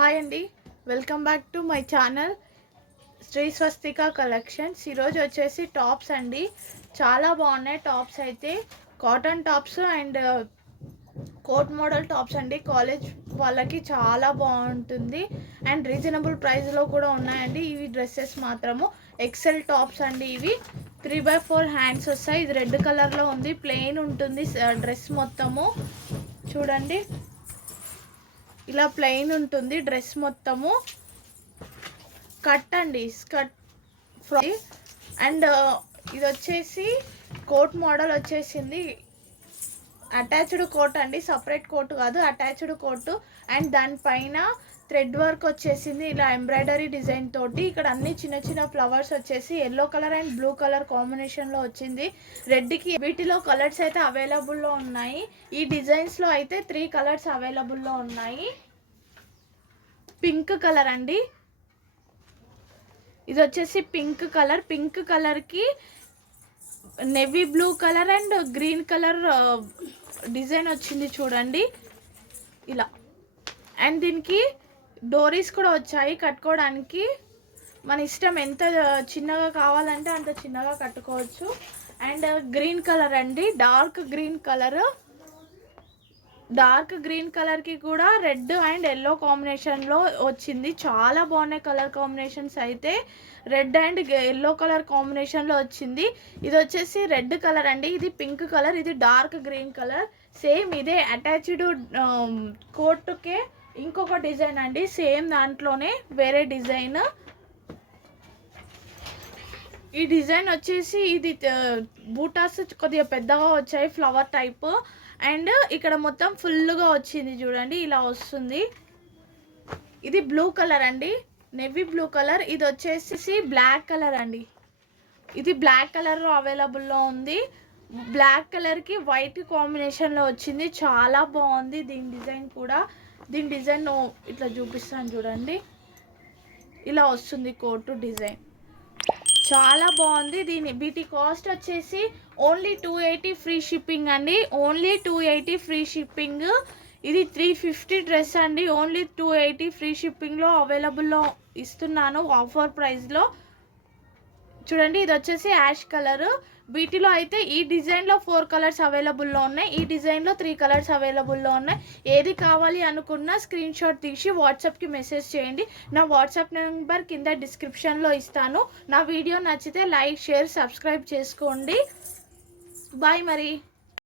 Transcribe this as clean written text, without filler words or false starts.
Hi అండి, welcome back to my channel Shri Swastika collections. ఈరోజు వచ్చేసి టాప్స్ అండి, చాలా బాగున్నాయి టాప్స్. అయితే cotton tops and coat model tops అండి. కాలేజ్ వాళ్ళకి చాలా బాగుంటుంది అండ్ రీజనబుల్ ప్రైస్లో కూడా ఉన్నాయండి. ఇవి డ్రెస్సెస్ మాత్రము ఎక్సెల్ టాప్స్ అండి. ఇవి 3x4 హ్యాండ్స్ వస్తాయి. ఇది రెడ్ కలర్లో ఉంది, ప్లెయిన్ ఉంటుంది డ్రెస్ మొత్తము. చూడండి, ఇలా ప్లెయిన్ ఉంటుంది డ్రెస్ మొత్తము. కట్ అండి, స్కర్ట్ ఫ్రై అండ్ ఇది వచ్చేసి కోట్ మోడల్ వచ్చేసింది. అటాచ్డ్ కోట్ అండి, సపరేట్ కోట్ కాదు, అటాచ్డ్ కోట్. అండ్ దానిపైన థ్రెడ్ వర్క్ వచ్చేసింది ఇలా ఎంబ్రాయిడరీ డిజైన్ తోటి. ఇక్కడ అన్ని చిన్న చిన్న ఫ్లవర్స్ వచ్చేసి yellow colour and blue colour కాంబినేషన్లో వచ్చింది. రెడ్కి వీటిలో కలర్స్ అయితే అవైలబుల్లో ఉన్నాయి. ఈ డిజైన్స్లో అయితే 3 కలర్స్ అవైలబుల్లో ఉన్నాయి. పింక్ కలర్ అండి, ఇది వచ్చేసి పింక్ కలర్. పింక్ కలర్కి navy blue colour and green colour design వచ్చింది చూడండి ఇలా. అండ్ దీనికి డోరీస్ కూడా వచ్చాయి కట్టుకోవడానికి. మన ఇష్టం, ఎంత చిన్నగా కావాలంటే అంత చిన్నగా కట్టుకోవచ్చు. అండ్ గ్రీన్ కలర్ అండి, dark green colour. Dark green కలర్కి కూడా రెడ్ అండ్ ఎల్లో కాంబినేషన్లో వచ్చింది. చాలా బాగున్నాయి కలర్ కాంబినేషన్స్ అయితే. రెడ్ అండ్ ఎల్లో కలర్ కాంబినేషన్లో వచ్చింది. ఇది వచ్చేసి రెడ్ కలర్ అండి, ఇది పింక్ కలర్, ఇది డార్క్ గ్రీన్ కలర్. సేమ్ ఇదే అటాచ్డ్ కోట్కే ఇంకొక డిజైన్ అండి, సేమ్ దాంట్లోనే వేరే డిజైన్. ఈ డిజైన్ వచ్చేసి ఇది బూటాస్ కొద్దిగా పెద్దగా వచ్చాయి, ఫ్లవర్ టైప్. అండ్ ఇక్కడ మొత్తం ఫుల్గా వచ్చింది చూడండి, ఇలా వస్తుంది. ఇది బ్లూ కలర్ అండి, నేవీ బ్లూ కలర్. ఇది వచ్చేసి బ్లాక్ కలర్ అండి, ఇది బ్లాక్ కలర్లో అవైలబుల్లో ఉంది. బ్లాక్ కలర్కి వైట్ కాంబినేషన్లో వచ్చింది, చాలా బాగుంది దీని డిజైన్ కూడా. దీని డిజైన్ ఇట్లా చూపిస్తాను చూడండి, ఇలా వస్తుంది కోటు డిజైన్, చాలా బాగుంది. వీటి కాస్ట్ వచ్చేసి ఓన్లీ 280 ఫ్రీ షిప్పింగ్ అండి, ఓన్లీ 280 ఫ్రీ షిప్పింగ్. ఇది 350 డ్రెస్ అండి, ఓన్లీ 280 ఫ్రీ షిప్పింగ్లో అవైలబుల్లో ఇస్తున్నాను ఆఫర్ ప్రైస్లో. చూడండి, ఇది వచ్చేసి యాష్ కలర్. వీటిలో అయితే ఈ డిజైన్లో 4 కలర్స్ అవైలబుల్లో ఉన్నాయి, ఈ డిజైన్లో 3 కలర్స్ అవైలబుల్లో ఉన్నాయి. ఏది కావాలి అనుకున్నా స్క్రీన్ షాట్ తీసి వాట్సాప్కి మెసేజ్ చేయండి. నా వాట్సాప్ నెంబర్ కింద డిస్క్రిప్షన్లో ఇస్తాను. నా వీడియో నచ్చితే లైక్, షేర్, సబ్స్క్రైబ్ చేసుకోండి. బాయ్ మరి.